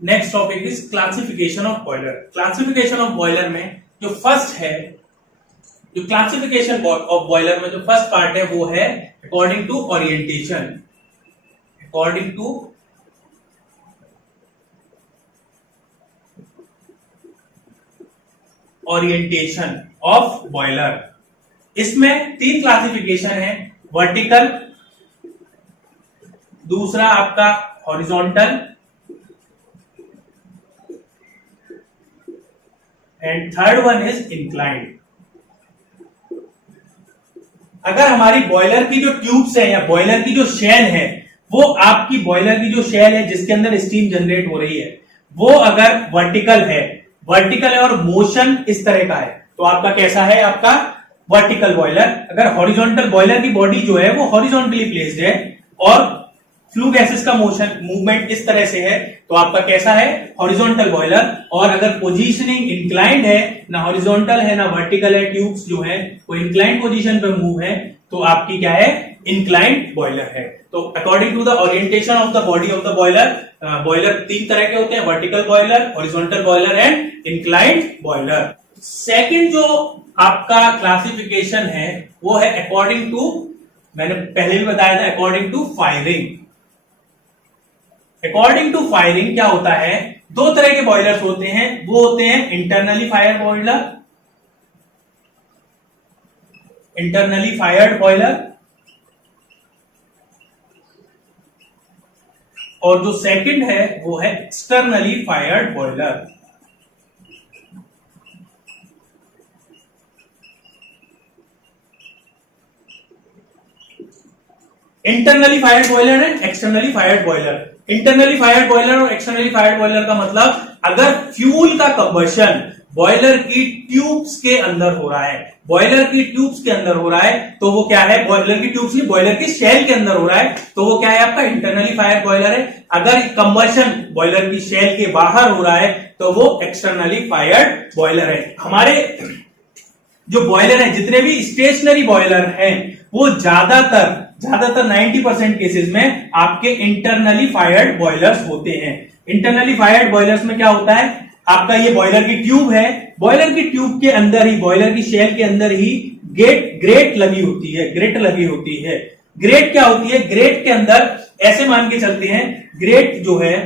Next topic is classification of boiler. Classification of boiler में जो first है, जो क्लासिफिकेशन ऑफ बॉयलर में जो फर्स्ट पार्ट है वो है according to orientation. According to orientation of boiler. इसमें तीन क्लासिफिकेशन है, वर्टिकल, दूसरा आपका horizontal and third one is inclined. अगर हमारी बॉयलर की जो ट्यूब्स है या बॉयलर की जो शेल है, वो आपकी बॉयलर की जो शेल है जिसके अंदर स्टीम जनरेट हो रही है, वो अगर वर्टिकल है और मोशन इस तरह का है तो आपका कैसा है, आपका वर्टिकल बॉयलर। अगर हॉरिजॉन्टल बॉयलर की बॉडी जो है वो हॉरिजॉन्टली प्लेस्ड है और फ्लू गैसेस का मोशन मूवमेंट इस तरह से है तो आपका कैसा है, हॉरिजॉन्टल बॉयलर। और अगर पोजीशनिंग इंक्लाइंड है, ना हॉरिजॉन्टल है ना वर्टिकल है, ट्यूब्स जो है वो इंक्लाइंड पोजीशन पे मूव है, तो आपकी क्या है, इंक्लाइंड बॉयलर है। तो according to the orientation of the body of the boiler, boiler तीन तरह के होते हैं, vertical boiler, horizontal boiler and inclined boiler. Second जो आपका क्लासिफिकेशन है वो है अकॉर्डिंग टू, मैंने पहले भी बताया था, according to firing. According to firing क्या होता है, दो तरह के बॉयलर्स होते हैं, वो होते हैं internally fired boiler, internally fired boiler, और जो सेकंड है वो है externally fired boiler. Internally fired boiler and externally fired boiler. Internally fired boiler और एक्सटर्नली फायर्ड बॉयलर का मतलब, अगर फ्यूल का कंबशन बॉयलर की ट्यूब्स के अंदर हो रहा है, बॉयलर की ट्यूब्स के अंदर हो रहा है, तो वो क्या है, बॉयलर की ट्यूब्स की बॉयलर की शेल के अंदर हो रहा है, तो वो क्या है, आपका इंटरनली फायर्ड बॉयलर है। अगर कंबशन बॉयलर की शेल के बाहर हो रहा है तो वो एक्सटर्नली फायर्ड बॉयलर है। हमारे जो बॉयलर है, जितने भी स्टेशनरी बॉयलर हैं, वो ज्यादातर 90% केसेस में आपके इंटरनली फायर्ड बॉयलर्स होते हैं। इंटरनली फायर्ड बॉयलर्स में क्या होता है, आपका ये बॉयलर की ट्यूब है, बॉयलर की ट्यूब के अंदर ही, बॉयलर की शेल के अंदर ही ग्रेट लगी होती है, ग्रेट लगी होती है। ग्रेट क्या होती है, ग्रेट के अंदर ऐसे मान के चलते हैं, ग्रेट जो है,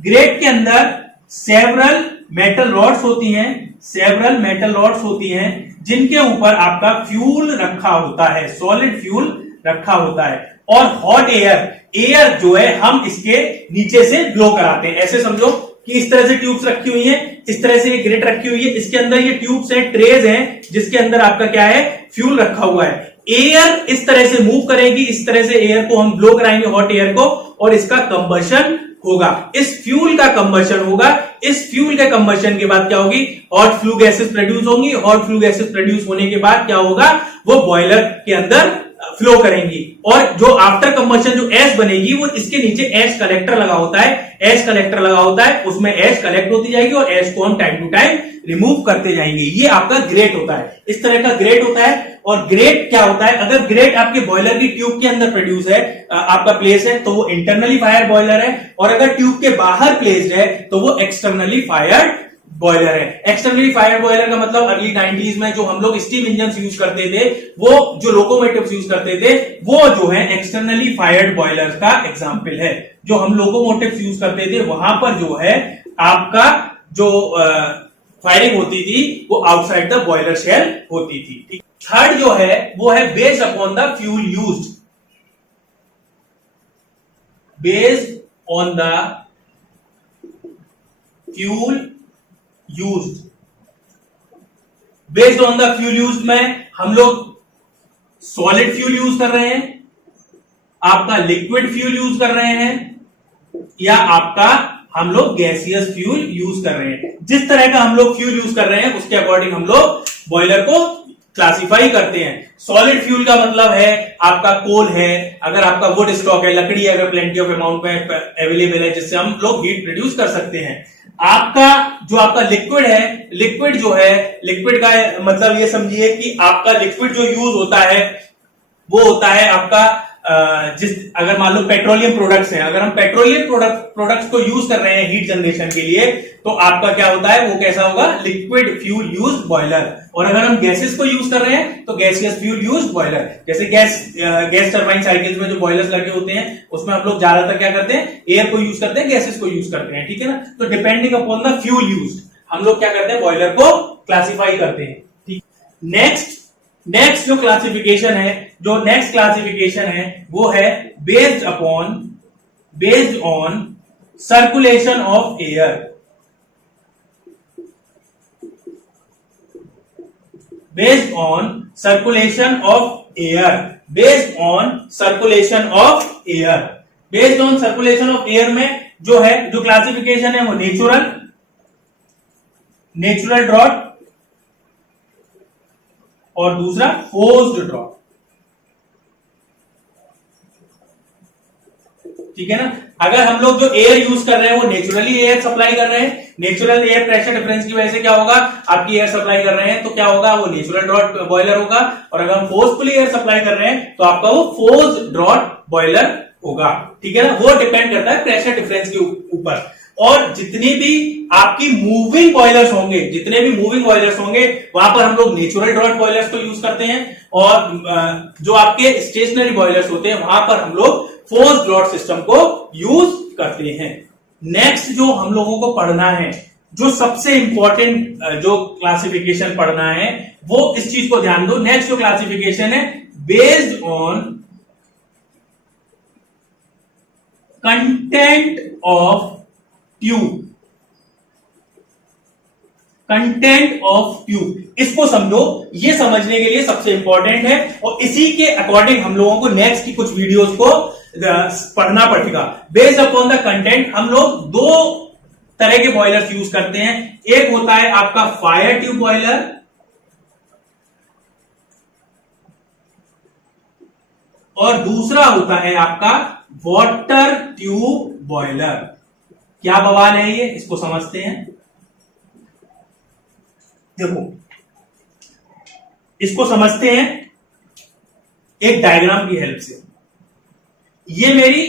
ग्रेट के अंदर सेवरल मेटल रॉड्स होती हैं, सेवरल मेटल रॉड्स होती हैं, जिनके ऊपर आपका फ्यूल रखा होता है, सॉलिड फ्यूल रखा होता है। और हॉट एयर जो है हम इसके नीचे से ब्लो कराते हैं। ऐसे समझो कि इस तरह से ट्यूब्स रखी हुई हैं, इस तरह से ये ग्रेट रखी हुई है, इसके अंदर ये ट्यूब्स हैं, ट्रेज हैं, जिसके अंदर आपका क्या है, फ्यूल रखा हुआ है। एयर इस तरह से मूव करेगी, इस तरह से एयर को हम ब्लो कराएंगे, हॉट एयर को, और इसका कंबशन होगा, इस फ्यूल का कंबशन होगा। इस फ्यूल के कंबशन के बाद क्या होगी, हॉट फ्लू गैसेस प्रोड्यूस होंगी। हॉट फ्लू गैसेस प्रोड्यूस होने के बाद क्या होगा, वो बॉयलर के अंदर फ्लो करेंगी, और जो आफ्टर कंबशन जो ऐश बनेगी, वो इसके नीचे ऐश कलेक्टर लगा होता है, ऐश कलेक्टर लगा होता है, उसमें ऐश कलेक्ट होती जाएगी और ऐश को हम टाइम टू टाइम रिमूव करते जाएंगे। ये आपका ग्रेट होता है, इस तरह का ग्रेट होता है। और ग्रेट क्या होता है, अगर ग्रेट आपके बॉयलर की ट्यूब के अंदर प्रोड्यूस है, आपका प्लेस है, तो वो इंटरनली फायर बॉयलर है, और अगर ट्यूब के बाहर प्लेस्ड है तो वो एक्सटर्नली फायर्ड बॉयलर है। एक्सटर्नली फायर्ड बॉयलर का मतलब अर्ली 90s में जो हम लोग स्टीम इंजन यूज करते थे, वो जो लोकोमोटिव्स यूज करते थे, वो जो है एक्सटर्नली फायर्ड बॉयलर का एग्जांपल है। जो हम लोकोमोटिव्स यूज करते थे वहां पर जो है आपका जो फायरिंग होती थी वो आउटसाइड द बॉयलर शेल होती थी। थर्ड जो है वो है based upon the fuel used, based on the fuel used. Based on the fuel used में हम लोग सॉलिड फ्यूल यूज कर रहे हैं, आपका लिक्विड फ्यूल यूज कर रहे हैं, या आपका हम लोग गैसियस फ्यूल यूज कर रहे हैं। जिस तरह का हम लोग फ्यूल यूज कर रहे हैं उसके अकॉर्डिंग हम लोग बॉयलर को क्लासिफाई करते हैं। सॉलिड फ्यूल का मतलब है आपका कोल है, अगर आपका वुड स्टॉक है, लकड़ी है, अगर प्लेंटी ऑफ अमाउंट में अवेलेबल है, जिससे हम लोग हीट प्रोड्यूस कर सकते हैं। आपका जो आपका लिक्विड है, लिक्विड जो है, लिक्विड का मतलब ये समझिए कि आपका लिक्विड जो यूज होता है वो होता है आपका जिस अगर मान लो पेट्रोलियम प्रोडक्ट्स हैं, अगर हम पेट्रोलियम प्रोडक्ट्स को यूज कर रहे हैं हीट जनरेशन के लिए, तो आपका क्या होता है, वो कैसा होगा, लिक्विड फ्यूल यूज बॉयलर। और अगर हम गैसेस को यूज कर रहे हैं तो गैसियस फ्यूल यूज बॉयलर। जैसे गैस टरबाइन साइकिल्स में जो बॉयलर्स लगे होते हैं उसमें हम लोग ज्यादातर क्या करते हैं, एयर को यूज करते हैं, गैसेस को यूज करते हैं, ठीक है ना। तो depending upon the fuel use हम लोग क्या करते हैं, बॉयलर को क्लासिफाई करते हैं, ठीक। नेक्स्ट जो क्लासिफिकेशन है, जो नेक्स्ट क्लासिफिकेशन है वो है based on circulation of air. Based on circulation of air. Based on circulation of air. Based on circulation of air में जो है, जो क्लासिफिकेशन है वो नेचुरल ड्रॉट और दूसरा फोर्स्ड ड्रॉप, ठीक है ना। अगर हम लोग जो एयर यूज कर रहे हैं वो नेचुरली एयर सप्लाई कर रहे हैं, नेचुरल एयर प्रेशर डिफरेंस की वजह से क्या होगा, आपकी एयर सप्लाई कर रहे हैं, तो क्या होगा, वो नेचुरल ड्रॉट बॉयलर होगा। और अगर हम फोर्सफुली एयर सप्लाई कर रहे हैं तो आपका वो फोर्स्ड ड्रॉट बॉयलर होगा, ठीक है ना। वो डिपेंड करता है प्रेशर डिफरेंस के ऊपर। और जितनी भी आपकी मूविंग बॉयलर्स होंगे, जितने भी मूविंग बॉयलर्स होंगे वहां पर हम लोग नेचुरल ड्रॉट बॉयलर्स को यूज करते हैं, और जो आपके स्टेशनरी बॉयलर्स होते हैं वहां पर हम लोग फोर्स्ड ड्रॉट सिस्टम को यूज करते हैं। नेक्स्ट जो हम लोगों को पढ़ना है, जो सबसे इंपॉर्टेंट जो क्लासिफिकेशन पढ़ना है, वो इस चीज को ध्यान दो। नेक्स्ट जो क्लासिफिकेशन है, based on content of tube. Content of tube, इसको समझो, ये समझने के लिए सबसे इंपॉर्टेंट है, और इसी के अकॉर्डिंग हम लोगों को नेक्स्ट की कुछ वीडियोस को पढ़ना पड़ेगा। बेस्ड अपॉन द कंटेंट हम लोग दो तरह के बॉयलर्स यूज करते हैं। एक होता है आपका फायर ट्यूब बॉयलर, और दूसरा होता है आपका वाटर ट्यूब बॉयलर। क्या बवाल है ये, इसको समझते हैं। देखो, इसको समझते हैं एक डायग्राम की हेल्प से। ये मेरी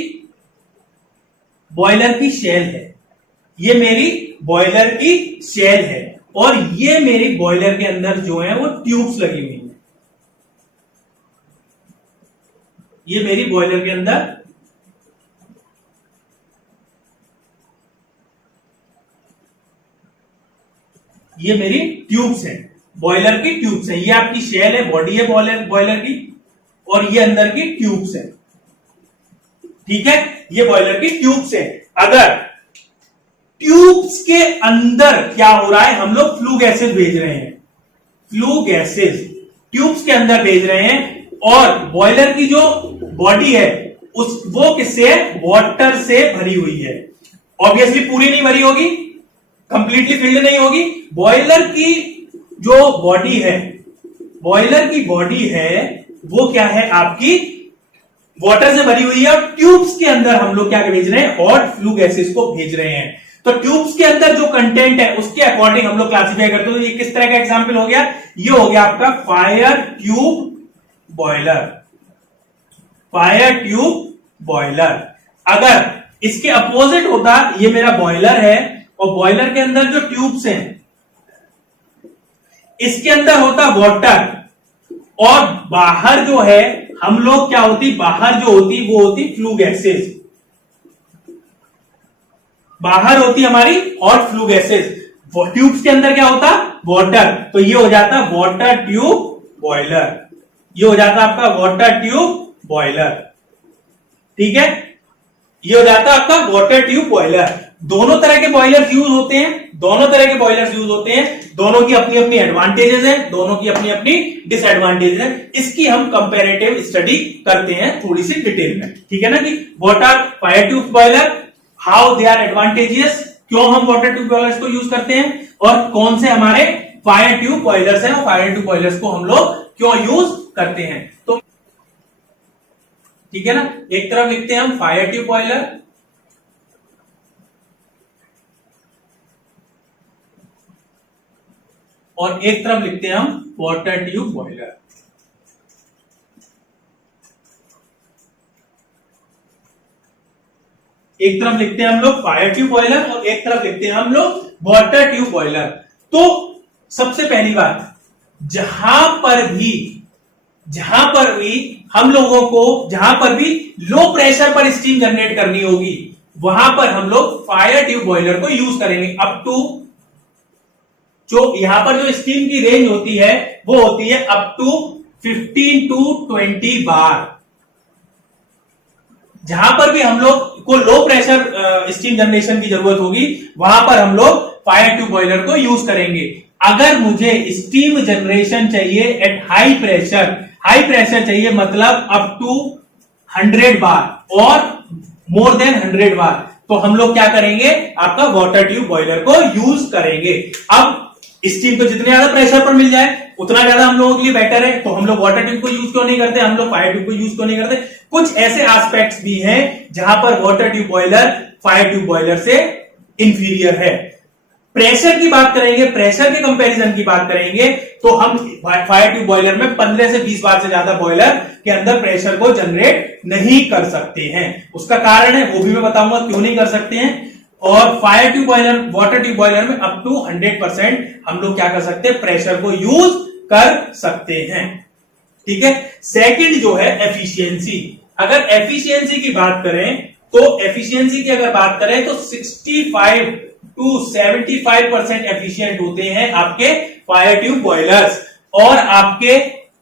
बॉयलर की शेल है, ये मेरी बॉयलर की शेल है, और ये मेरी बॉयलर के अंदर जो है वो ट्यूब्स लगी हुई हैं। ये मेरी बॉयलर के अंदर ये मेरी ट्यूब्स हैं, बॉयलर की ट्यूब्स हैं। ये आपकी शेल है, बॉडी है बॉयलर की, और ये अंदर की ट्यूब्स हैं, ठीक है। ये बॉयलर की ट्यूब्स हैं। अगर ट्यूब्स के अंदर क्या हो रहा है, हम लोग फ्लू गैसेस भेज रहे हैं, फ्लू गैसेस ट्यूब्स के अंदर भेज रहे हैं, और बॉयलर की जो बॉडी है वो किससे, वाटर से भरी हुई है। ऑब्वियसली पूरी नहीं भरी होगी, कंप्लीटली फिल्ड नहीं होगी। बॉयलर की जो बॉडी है, बॉयलर की बॉडी है वो क्या है, आपकी वाटर से भरी हुई है, और ट्यूब्स के अंदर हम लोग क्या भेज रहे हैं, हॉट फ्लू गैसेस को भेज रहे हैं। तो ट्यूब्स के अंदर जो कंटेंट है उसके अकॉर्डिंग हम लोग क्लासिफाई करते हैं। तो ये किस तरह का एग्जांपल हो गया, ये हो गया आपका fire tube boiler. Fire tube boiler. अगर इसके अपोजिट होता, ये मेरा बॉयलर है, और बॉयलर के अंदर जो ट्यूब्स हैं इसके अंदर होता वाटर, और बाहर जो है हम लोग क्या होती, बाहर जो होती वो होती फ्लू गैसेस। बाहर होती हमारी हॉट फ्लू गैसेस, ट्यूब्स के अंदर क्या होता, वाटर। तो ये हो जाता वाटर ट्यूब बॉयलर, ये हो जाता आपका वाटर ट्यूब बॉयलर, ठीक है। ये हो जाता आपका वाटर ट्यूब बॉयलर। दोनों तरह के बॉयलर्स यूज होते हैं, दोनों तरह के बॉयलर्स यूज होते हैं, दोनों की अपनी अपनी एडवांटेजेस हैं, दोनों की अपनी अपनी डिसएडवांटेजेस हैं। इसकी हम कंपैरेटिव स्टडी करते हैं थोड़ी सी डिटेल में, ठीक है ना, कि what are fire tube boiler, how they are advantages, क्यों हम वाटर ट्यूब बॉयलर्स को यूज करते हैं, और कौन से हमारे फायर ट्यूब बॉयलर्स हैं, और फायर ट्यूब बॉयलर्स को हम लोग क्यों यूज करते हैं। तो ठीक है ना, एक तरफ लिखते हैं हम फायर ट्यूब बॉयलर, और एक तरफ लिखते हैं हम वाटर ट्यूब बॉयलर। एक तरफ लिखते हैं हम लोग फायर ट्यूब बॉयलर और एक तरफ लिखते हैं हम लोग वाटर ट्यूब बॉयलर। तो सबसे पहली बात, जहां पर भी हम लोगों को जहां पर भी लो प्रेशर पर स्टीम जनरेट करनी होगी वहां पर हम लोग फायर ट्यूब बॉयलर को यूज करेंगे। अप टू जो यहां पर जो स्टीम की रेंज होती है वो होती है अप टू 15 to 20 बार। जहां पर भी हम लोग को लो प्रेशर स्टीम जनरेशन की जरूरत होगी वहां पर हम लोग फायर ट्यूब बॉयलर को यूज करेंगे। अगर मुझे स्टीम जनरेशन चाहिए एट हाई प्रेशर चाहिए मतलब अप टू 100 बार और मोर देन 100 बार, तो हम लोग क्या करेंगे, आपका वाटर ट्यूब बॉयलर को यूज करेंगे। अब स्टीम को जितने ज्यादा प्रेशर पर मिल जाए उतना ज्यादा हम लोगों के लिए बेटर है, तो हम लोग वाटर ट्यूब को यूज क्यों नहीं करते, हम लोग फायर ट्यूब को यूज क्यों नहीं करते। कुछ ऐसे एस्पेक्ट्स भी हैं जहां पर water tube boiler fire tube boiler से इंफीरियर है। प्रेशर की बात करेंगे, प्रेशर के कंपैरिजन की बात करेंगे तो हम फायर ट्यूब बॉयलर में 15 से 20 बार से ज्यादा बॉयलर के अंदर प्रेशर को जनरेट नहीं कर सकते हैं। उसका कारण है वो भी मैं बताऊंगा क्यों नहीं कर सकते हैं। और fire tube boiler, water tube boiler में अप टू 100% हम लोग क्या कर सकते हैं, प्रेशर को यूज कर सकते हैं। ठीक है। सेकंड जो है एफिशिएंसी। अगर एफिशिएंसी की बात करें तो एफिशिएंसी की अगर बात करें तो 65 to 75% एफिशिएंट होते हैं आपके फायर ट्यूब बॉयलर्स, और आपके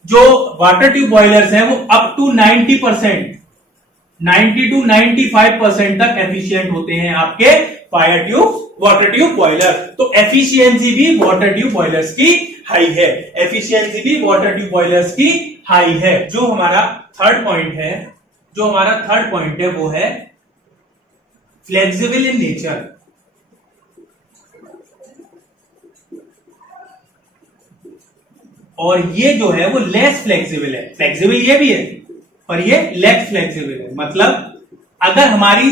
जो वाटर ट्यूब बॉयलर्स हैं वो अप टू 90% 90 to 95% तक एफिशिएंट होते हैं आपके fire tube water tube boiler. तो एफिशिएंसी भी वाटर ट्यूब बॉयलर्स की हाई है, एफिशिएंसी भी वाटर ट्यूब बॉयलर्स की हाई है। जो हमारा थर्ड पॉइंट है वो है फ्लेक्सिबल इन नेचर। और ये जो है वो लेस फ्लेक्सिबल है। फ्लेक्सिबल ये भी है और ये लेस फ्लेक्सिबल है। मतलब अगर हमारी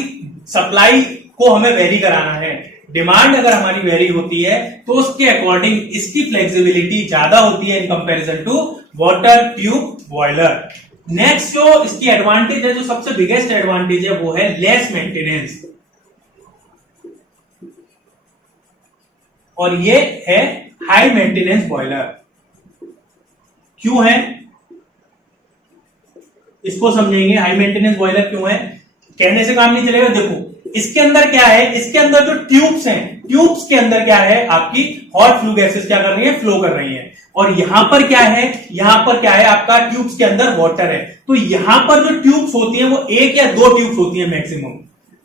सप्लाई को हमें वेरी कराना है, डिमांड अगर हमारी वेरी होती है तो उसके अकॉर्डिंग इसकी फ्लेक्सिबिलिटी ज्यादा होती है in comparison to water tube boiler. Next जो इसकी एडवांटेज है, जो सबसे बिगेस्ट एडवांटेज है वो है लेस मेंटेनेंस, और ये है हाई मेंटेनेंस बॉयलर। क्यों है इसको समझेंगे। हाई मेंटेनेंस बॉयलर क्यों है, कहने से काम नहीं चलेगा। देखो इसके अंदर क्या है, इसके अंदर जो ट्यूब्स हैं, ट्यूब्स के अंदर क्या है, आपकी हॉट फ्लू गैसेस क्या कर रही है, फ्लो कर रही है। और यहां पर क्या है, आपका ट्यूब्स के अंदर वाटर है। तो यहां पर जो ट्यूब्स होती हैं वो एक या दो ट्यूब्स होती है मैक्सिमम,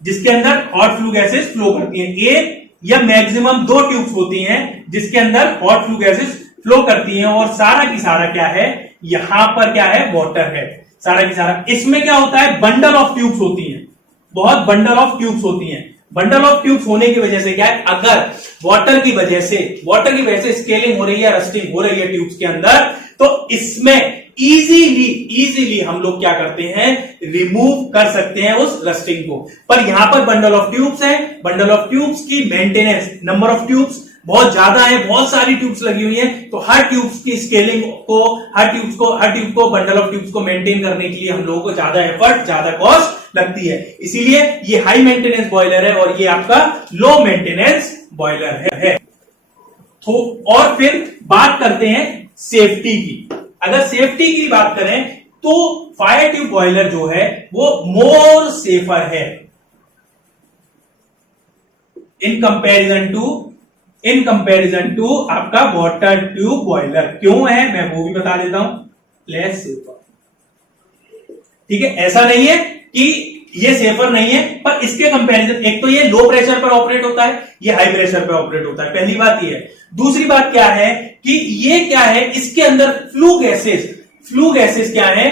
जिसके अंदर हॉट फ्लू गैसेस फ्लो करती हैं। एक या मैक्सिमम दो ट्यूब्स होती हैं जिसके अंदर हॉट फ्लू गैसेस फ्लो करती हैं, और सारा की सारा क्या है, यहां पर क्या है, वाटर है सारा की सारा। इसमें क्या होता है, बंडल ऑफ ट्यूब्स होती हैं, बहुत बंडल ऑफ ट्यूब्स होती हैं। बंडल ऑफ ट्यूब्स होने की वजह से क्या है, अगर वाटर की वजह से स्केलिंग हो रही है, रस्टिंग हो रही है ट्यूब्स के अंदर, तो इसमें इजीली हम लोग क्या करते हैं, रिमूव कर सकते हैं उस रस्टिंग को। पर यहां पर बंडल ऑफ ट्यूब्स है, बंडल ऑफ ट्यूब्स की मेंटेनेंस, नंबर ऑफ ट्यूब्स बहुत ज्यादा है, बहुत सारी ट्यूब्स लगी हुई है, तो हर ट्यूब्स की स्केलिंग को, हर ट्यूब को बंडल ऑफ ट्यूब्स को मेंटेन करने के लिए हम लोगों को ज्यादा एफर्ट, ज्यादा कॉस्ट लगती है। इसीलिए ये हाई मेंटेनेंस बॉयलर है और ये आपका लो मेंटेनेंस बॉयलर है। तो और फिर बात करते हैं सेफ्टी की। अगर सेफ्टी की बात करें तो फायर ट्यूब बॉयलर जो है वो मोर सेफर है इन कंपैरिजन टू आपका वाटर ट्यूब बॉयलर। क्यों है मैं वो भी बता देता हूं, लेस सेफर। ठीक है, ऐसा नहीं है कि ये सेफर नहीं है, पर इसके कंपैरिजन, एक तो ये लो प्रेशर पर ऑपरेट होता है, ये हाई प्रेशर पर ऑपरेट होता है, पहली बात ये है। दूसरी बात क्या है कि ये क्या है, इसके अंदर फ्लू गैसेस क्या है,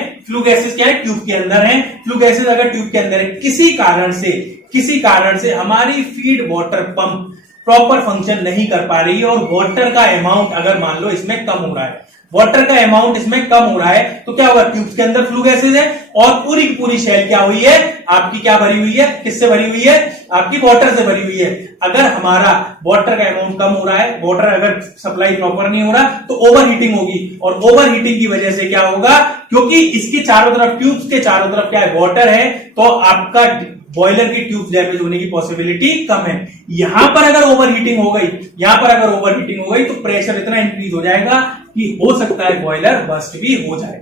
ट्यूब के अंदर है। फ्लू गैसेस अगर ट्यूब के अंदर है, किसी कारण से हमारी feed water pump proper function नहीं कर पा रही है, और वाटर का अमाउंट अगर मान लो इसमें कम हो रहा है, तो क्या होगा, ट्यूब्स के अंदर फ्लू गैसेस है और पूरी की पूरी शेल क्या हुई है, आपकी क्या भरी हुई है, किससे भरी हुई है, आपकी वाटर से भरी हुई है। अगर हमारा वाटर का अमाउंट कम हो रहा है, वाटर अगर सप्लाई प्रॉपर नहीं हो रहा, तो ओवर हीटिंग होगी, और ओवर हीटिंग की वजह से क्या होगा, क्योंकि इसके चारों तरफ, ट्यूब्स के चारों तरफ क्या है, वाटर है, तो आपका बॉयलर की ट्यूब डैमेज होने की पॉसिबिलिटी कम है। यहां पर अगर ओवरहीटिंग हो गई, तो प्रेशर इतना इंक्रीज हो जाएगा कि हो सकता है बॉयलर बस्ट भी हो जाए,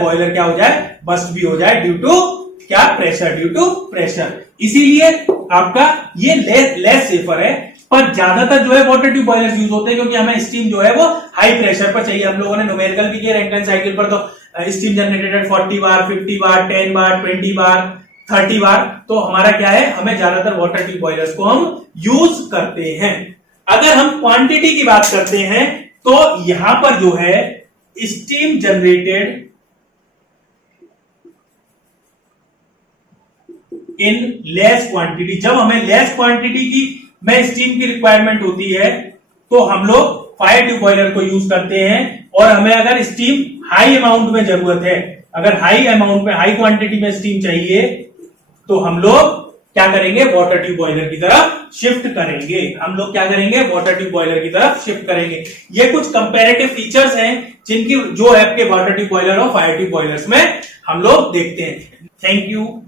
बॉयलर क्या हो जाए, बस्ट भी हो जाए, ड्यू टू क्या, प्रेशर, ड्यू टू प्रेशर। इसीलिए आपका ये लेस सेफर है। पर ज्यादातर जो है वाटर ट्यूब बॉयलर यूज होते हैं, क्योंकि हमें स्टीम जो है वो हाई प्रेशर पर चाहिए। हम लोगों ने न्यूमेरिकल भी किया रैंकिन साइकिल पर, तो स्टीम जनरेटेड 40 बार, 50 बार, 10 बार, 20 बार, 30 बार। तो हमारा क्या है, हमें ज्यादातर वाटर ट्यूब बॉयलर्स को हम यूज करते हैं। अगर हम क्वांटिटी की बात करते हैं तो यहां पर जो है steam generated in less quantity, जब हमें लेस क्वांटिटी की में स्टीम की रिक्वायरमेंट होती है तो हम लोग फायर ट्यूब बॉयलर को यूज करते हैं। और हमें अगर स्टीम हाई अमाउंट में जरूरत है, अगर हाई अमाउंट में, हाई क्वांटिटी में स्टीम चाहिए, तो हम लोग क्या करेंगे, वाटर ट्यूब बॉयलर की तरफ शिफ्ट करेंगे। वाटर ट्यूब बॉयलर की तरफ शिफ्ट करेंगे। ये कुछ कंपैरेटिव फीचर्स हैं जिनकी जो है आपके वाटर ट्यूब बॉयलर और फायर ट्यूब बॉयलर्स में हम लोग देखते हैं। Thank you.